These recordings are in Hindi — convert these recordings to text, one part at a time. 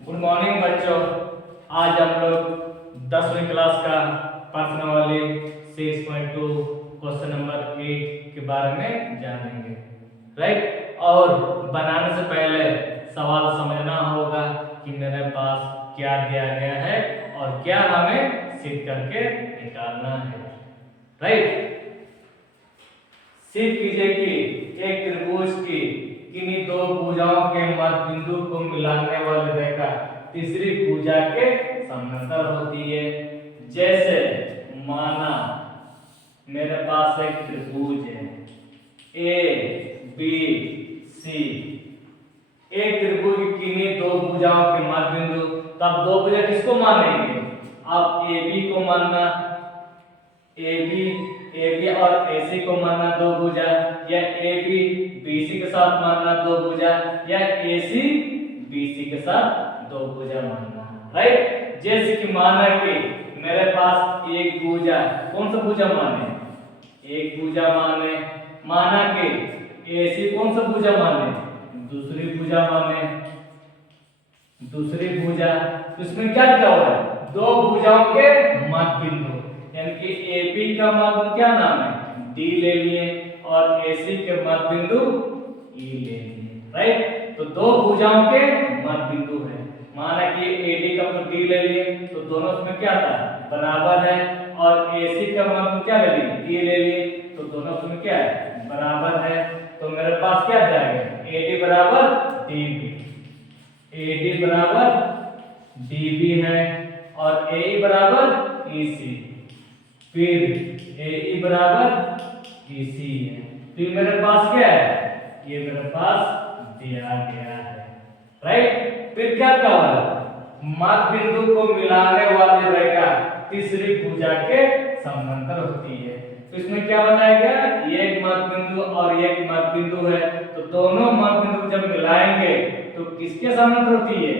गुड मॉर्निंग बच्चों। आज हम लोग 10वीं क्लास का पर्सनावली 6.2 क्वेश्चन नंबर 8 के बारे में जानेंगे। राइट। और बनाने से पहले सवाल समझना होगा कि मेरे पास क्या दिया गया है और क्या हमें सिद्ध करके निकालना है। राइट। सिद्ध कीजिए कि एक त्रिभुज की किन्हीं दो भुजाओं के मध्य बिंदु को मिलाने वाली रेखा तीसरी भुजा के समांतर होती है। जैसे माना मेरे पास एक त्रिभुज है ए बी सी। एक त्रिभुज की किन्हीं दो भुजाओं के मध्य बिंदु, तब दो भुजा किसको मानेंगे? आप ए बी को मानना, ए बी और AC को मानना दो भुजा, या AB BC के साथ मानना दो भुजा, या AC BC के साथ दो भुजा मानना। राइट। जैसे कि माना कि मेरे पास एक भुजा, कौन सा भुजा माने? एक भुजा माने। माना कि AC कौन सा भुजा माने? दूसरी भुजा माने। दूसरी भुजा, तो इसमें क्या लिखा हुआ है? दो भुजाओं के मध्य बिंदु, यानी कि AB का मध्य क्या नाम है? D ले लिए, और AC के मध्य बिंदु E ले लिए। राइट। तो दो भुजाओं के मध्य बिंदु है। माना कि AD का तो D ले लिए, तो दोनों में क्या था? बराबर है। और AC का मध्य क्या ले लिए? E ले लिए, तो दोनों में क्या है? बराबर है। तो मेरे पास क्या जाएगा? AD बराबर DB, AD बराबर DB है, और AE बराबर EC, फिर AE बराबर EC है। तो ये मेरे पास क्या है? ये मेरे पास दिया गया है। राइट। फिर क्या कहा? मध्य बिंदु को मिलाने वाली रेखा तीसरी भुजा के समांतर होती है। तो इसमें क्या बताया गया? ये एक मध्य बिंदु और ये एक मध्य बिंदु है, तो दोनों मध्य बिंदु जब मिलाएंगे तो किसके समांतर होती है?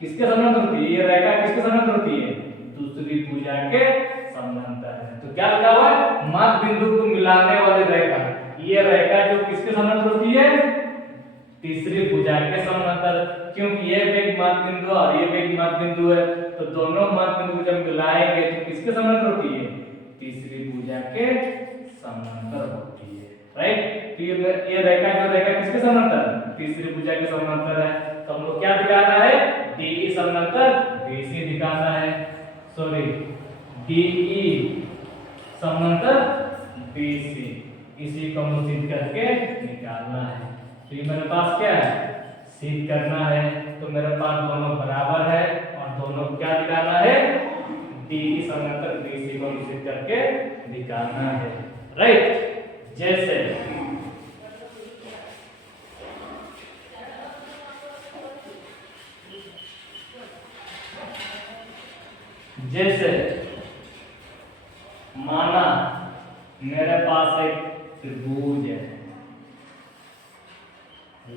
किसके समांतर होती है? ये रेखा किसके समांतर होती है? दूसरी भुजा के समांतर है। तो क्या लिखा हुआ है? मध्य बिंदु को मिलाने वाली रेखा, ये रेखा जो किसके समांतर होती है? तीसरी भुजा के समांतर। क्योंकि ये भी एक मध्य बिंदु और ये भी एक मध्य बिंदु है, तो दोनों मध्य बिंदु जब मिलाएंगे तो किसके समांतर होती है? तीसरी भुजा के समांतर होती है। राइट। तो ये रेखा जो रेखा किसके समांतर? तीसरी भुजा के समांतर है। तो हमको क्या दिखाना है? DE समांतर BC दिखाना है। सॉरी, DE समांतर BC, इसी को हम सिद्ध करके निकालना है। तो ये मेरे पास क्या है? सिद्ध करना है। तो मेरे पास दोनों बराबर है, और दोनों क्या दिखाना है? DE समांतर BC को सिद्ध करके दिखाना है। राइट। जैसे जैसे माना मेरे पास एक त्रिभुज है,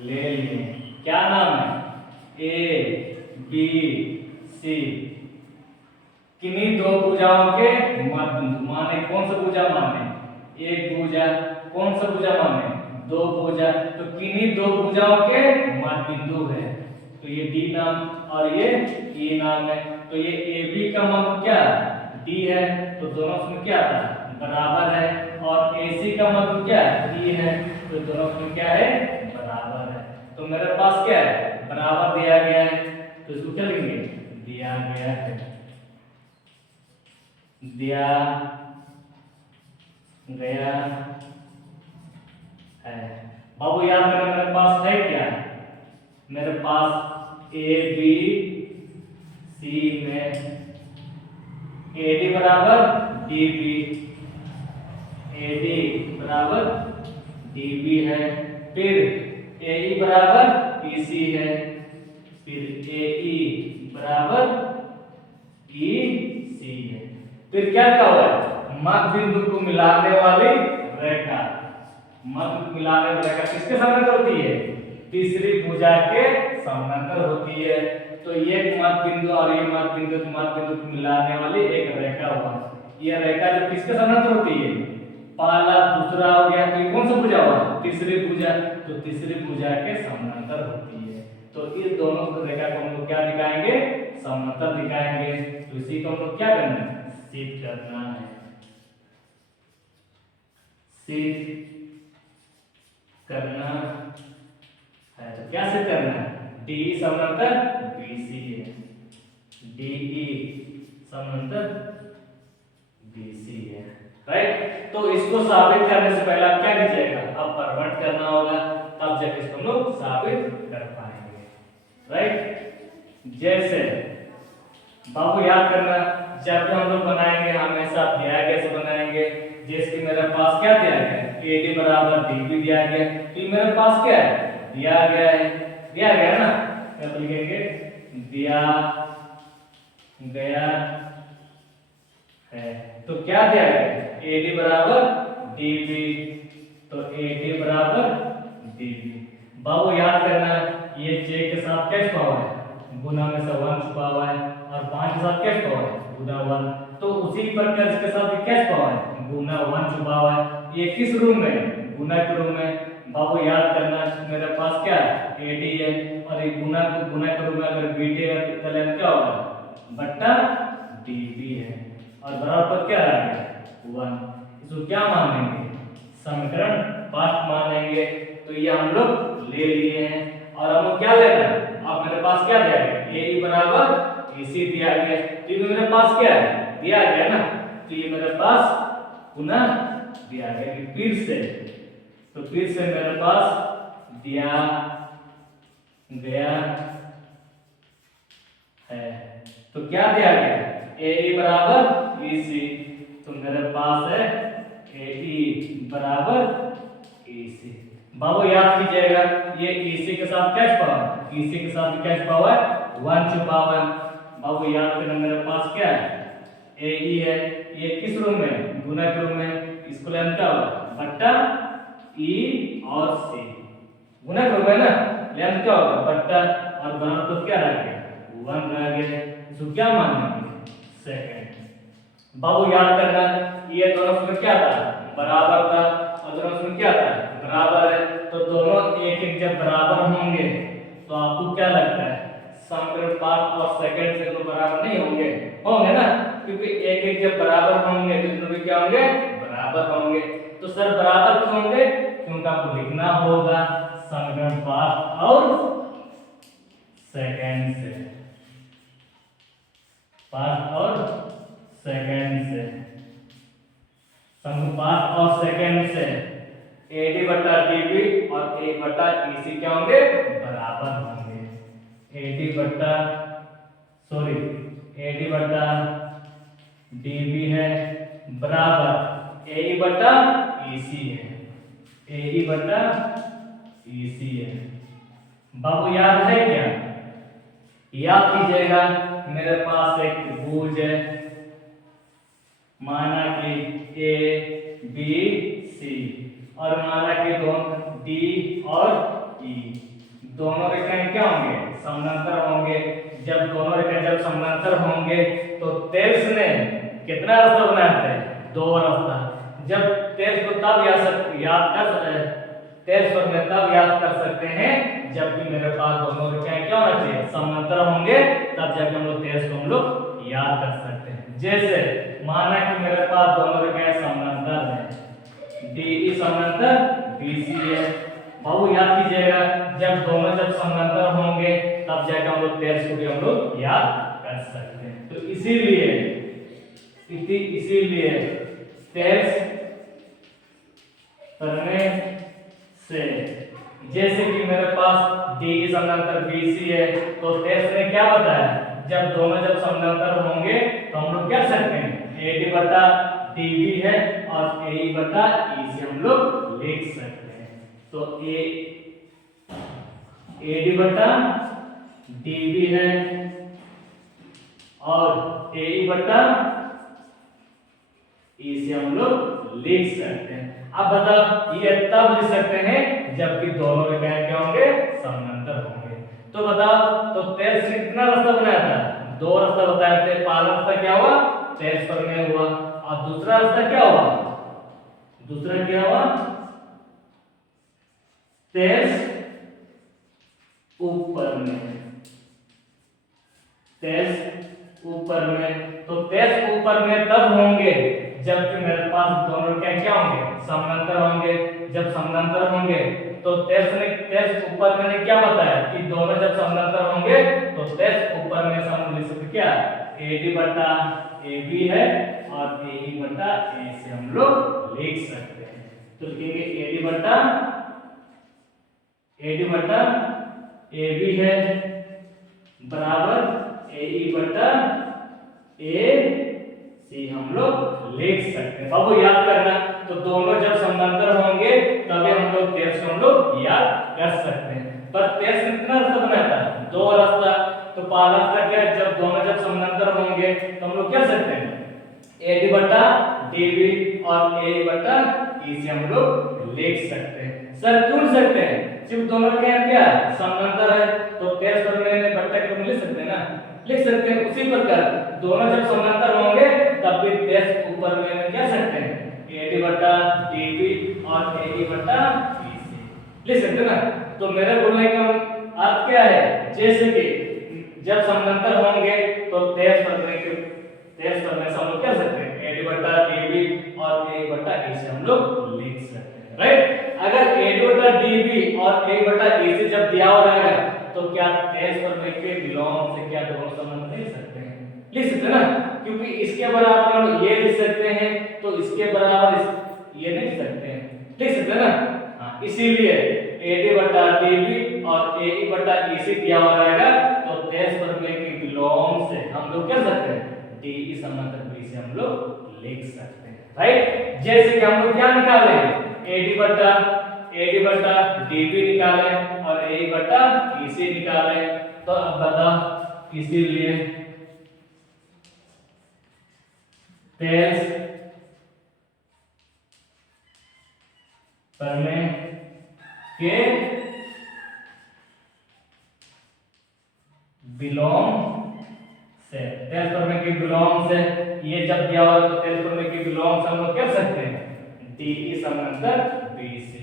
ले लिए, क्या नाम है? ABC। किन्हीं दो भुजाओं के मध्य बिंदु माने, कौन सा भुजा माने? एक भुजा। कौन सा भुजा माने? दो भुजा। तो किन्हीं दो भुजाओं के मध्य बिंदु है, तो ये D नाम और ये E नाम है। तो ये AB का मध्य क्या? D है, तो दोनों में क्या था? बराबर है। और AC का मध्य क्या? E है, तो दोनों में क्या है? बराबर है। तो मेरे पास क्या है? बराबर दिया गया है, तो इसको क्या लिखेंगे? दिया गया है, दिया गया है। बाबू याद करना, मेरे पास है क्या? मेरे पास ABC में AD बराबर DB, AD बराबर DB है, फिर AE बराबर EC है, फिर AE बराबर EC है। फिर क्या कहा हुआ है? मध्य बिंदु को मिलाने वाली रेखा, मध्य मिलाने वाली रेखा किसके समांतर होती है? तीसरी भुजा के समांतर होती है। तो ये मध्य बिंदु और ये मध्य बिंदु को मिलाने वाली एक रेखा हुआ। ये रेखा जो किसके समांतर होती है? पहला दूसरा हो गया, तो कौन सा भुजा हुआ? तीसरी भुजा। तो तीसरी भुजा के समांतर होती है। तो इस दोनों रेखा को हम लोग क्या दिखाएंगे, समांतर दिखाएंगे। तो इसी को हम लोग क्या करना है, सिद्ध करना है, सिद्ध करना है। तो क्या सिद्ध करना है, DE समांतर BC है, DE समांतर BC है, राइट। तो इसको साबित करने से पहले आप क्या कीजिएगा, अब प्रमाण करना होगा, तब जब इसको हम लोग साबित कर पाएंगे, राइट। जैसे बाबू याद करना, जब भी हम लोग बनाएंगे हमेशा दिया गया से बनाएंगे। जैसे कि मेरे पास क्या दिया गया, AD बराबर DB दिया गया, तो मेरे पास क्या है, दिया गया है, दिया गया ना, क्या लिखेंगे, दिया गया है। तो क्या दिया गया, AD बराबर DB, तो AD बराबर DB। बाबू याद करना, ये J के साथ क्या छुपा हुआ है, गुना में से 1 छुपा हुआ है, और 5 के साथ क्या छुपा हुआ है, गुना 1। तो उसी प्रकार इसके साथ क्या छुपा हुआ है, गुना 1 छुपा हुआ है। ये किस रूम में, गुना के रूम में। बाबू याद करना, मेरे पास क्या है, AD है, और ये गुना के रूम में अगर BD है तो तले क्या होगा, बट्टा DB है, और बराबर पर क्या रहेगा, 1। इसको क्या मान लेंगे, समीकरण 5 मान लेंगे। तो ये हम लोग ले लिए हैं, और हम लोग क्या लेना है, अब मेरे पास क्या दिया गया, AE बराबर AC दिया गया, तो ये मेरे पास क्या है, दिया गया ना, तो ये मेरे पास गुना दिया गया। फिर से, तो फिर से मेरे पास दिया गया है, तो क्या दिया गया, AE बराबर EC, तो मेरे पास है AE बराबर EC। बाबू याद कीजिएगा, ये EC के साथ क्या छुपा हुआ है, EC के साथ क्या छुपा हुआ है, 1 छुपा हुआ है। बाबू याद करना, मेरे पास क्या है, AE है, ये किस रूम में, गुना के रूम में, इसको लेना क्या होगा, बट्टा E और C, गुना के रूम है ना, लेना क्या होगा, बट्टा, और बराबर तो क्या रह गया, 1 रह गया। इसको क्या मानेंगे, सेकंड। बाबू याद करना, ये दोनों में क्या था, बराबर था, और दोनों में क्या था, बराबर है। तो दोनों एक एक जब बराबर होंगे तो आपको क्या लगता है, समीकरण 5 और सेकंड से तो बराबर नहीं होंगे, होंगे ना, क्योंकि एक एक जब बराबर होंगे तो दोनों भी क्या होंगे, बराबर होंगे। तो सर बराबर क्यों होंगे, क्योंकि आपको लिखना होगा समीकरण 5 और सेकंड से, 5 और सेकंड से, समीकरण 5 और सेकंड से AD बटा DB और A बटा EC क्या होंगे, बराबर होंगे। AD बटा DB है बराबर AE बटा EC है, AE बटा EC है। बाबू याद है क्या, याद कीजिएगा, मेरे पास एक त्रिभुज है, माना कि ABC, और माना कि दोनों D और E दोनों रेखाएं क्या होंगे, समानांतर होंगे। जब दोनों रेखाएं जब समानांतर होंगे तो तेज ने कितना रास्ता बनाया है, 2 रास्ता। जब तेज को तब तेज पर में तब याद कर सकते हैं जब भी मेरे पास दोनों रेखाएं क्या होना चाहिए, समानांतर होंगे, तब जाके हम लोग तेज को हम लोग याद कर सकते हैं। जैसे माना कि मेरे पास दोनों रेखाएं समानांतर है, DE समानांतर BC है। बाबू याद कीजिएगा, जब दोनों जब समानांतर होंगे तब जाके हम लोग तेज को भी हम लोग याद कर सकते हैं। तो इसीलिए तेज करने से, जैसे कि मेरे पास DE समानांतर BC है, तो तेज ने क्या बताया, जब दोनों जब समानांतर होंगे तो हम लोग क्या सकते हैं, AD बटा DB है और AE बटा EC हम लोग लिख सकते हैं। तो AD बटा DB है और AE बटा EC हम लोग लिख सकते हैं। अब बताओ, ये तब लिख सकते हैं जबकि दोनों रेखाएं क्या होंगे, समानांतर होंगे। तो बताओ, तो तेज ने कितना रास्ता बनाया था, 2 रास्ता बताए थे। पहला रास्ता क्या हुआ, तेज पर में हुआ, और दूसरा रास्ता क्या हुआ, दूसरा क्या हुआ, तेज ऊपर में, तेज ऊपर में। तो तेज ऊपर में तब होंगे जबकि मेरे पास दोनों क्या होंगे, समानांतर होंगे। जब समानांतर होंगे तो तेज ऊपर मैंने क्या बताया कि दोनों जब समानांतर होंगे तो तेज ऊपर में हम लिख सकते क्या, AD बटा AB है और AE बटा A से हम लोग लिख सकते हैं। तो लिखेंगे AD बटा AB है बराबर AE बटा AC हम लोग लिख सकते हैं। बाबू याद करना, तो दोनों जब समांतर होंगे तभी हम लोग तेज को हम लोग याद कर सकते हैं। पर तेज कितना रास्ता बनाता है, दो रास्ता। तो पहला रास्ता क्या है, जब दोनों जब समांतर होंगे तो हम लोग क्या सकते हैं, AD बटा DB और AE बटा E से हम लोग लिख सकते हैं। सर क्यों लिख सकते हैं, सिर्फ दोनों क्या समांतर है तो तेज पर में बट्टा क्यों लिख सकते हैं ना, लिख सकते हैं। उसी प्रकार दोनों जब समांतर होंगे तब भी तेज ऊपर में क्या सकते हैं, AD बटा DB और AE बटा E से लिख सकते हैं ना। तो मेरे बोलने का अर्थ क्या है, जैसे कि जब समांतर होंगे तो तेज पर से हम लोग क्या सकते हैं, AD बटा DB और AE बटा E से हम लोग लिख सकते हैं, राइट। अगर AD बटा DB और AE बटा E से जब दिया हो रहेगा तो क्या तेज पर के बिलोंग से क्या दोनों समांतर लिख सकते हैं, लिख सकते हैं ना। क्योंकि इसके बराबर हम ये लिख सकते हैं तो इसके बराबर ये नहीं लिख सकते हैं, लिख सकते हैं ना। हाँ, इसीलिए AD बटा DB और AE बटा E से दिया हुआ रहेगा तो तेज पर के बिलोंग से हम लोग क्या सकते हैं, DE समांतर B से हम लोग लिख सकते हैं, राइट। जैसे कि हम लोग क्या निकाले, AD बटा DB निकाले और AE बटा E से निकाले। तो अब बता, इसीलिए तेज प्रमेय के बिलोंग से, तेज प्रमेय के बिलोंग से ये जब दिया हुआ तो तेज प्रमेय के बिलोंग से हम लोग क्या सकते हैं, DE समांतर B से,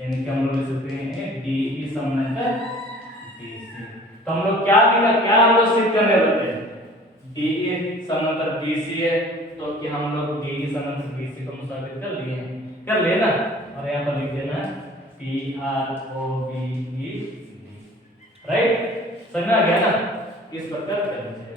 यानी कि हम लोग लिख सकते हैं DE समांतर B से। तो हम लोग क्या हम लोग सिद्ध करने वाले हैं, DE समांतर BC है तो कि हम लोग DE समांतर BC को साबित कर लिए ना। और यहाँ पर लिख देना PROBE, राइट। समझ में आ गया ना, इस प्रकार करना।